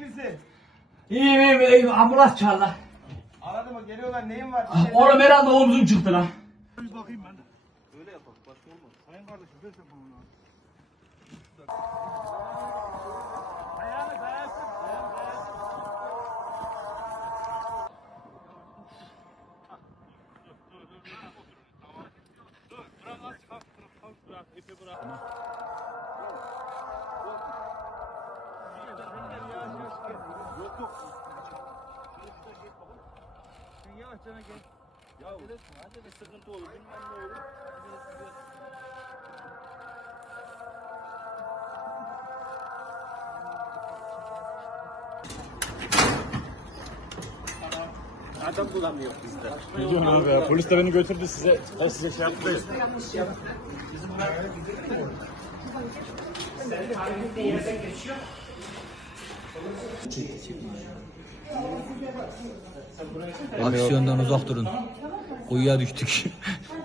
misin? İyiyim iyiyim iyiyim ambulans çağır lan. Aradı mı geliyorlar neyin var? Ah, şey- Oğlum herhalde omzum çıktı lan. Bir bakayım ben de. Öyle yapalım başka olmaz. Sayın kardeşim ver sen bunu. Ayağını dayansın. Ayağını dayansın. Dur dur dur. Tamam. Dur bırak az kalk. Kalk bırak. İpi bırak. Yavaş cana gel. Ya bir sıkıntı olur bilmem ne olur. Adam bulamıyor bizde. Ne diyorsun abi ya? Polis de beni götürdü size. Ben size şey yaptı değil. Çek, çek. Aksiyondan uzak durun. Kuyuya düştük.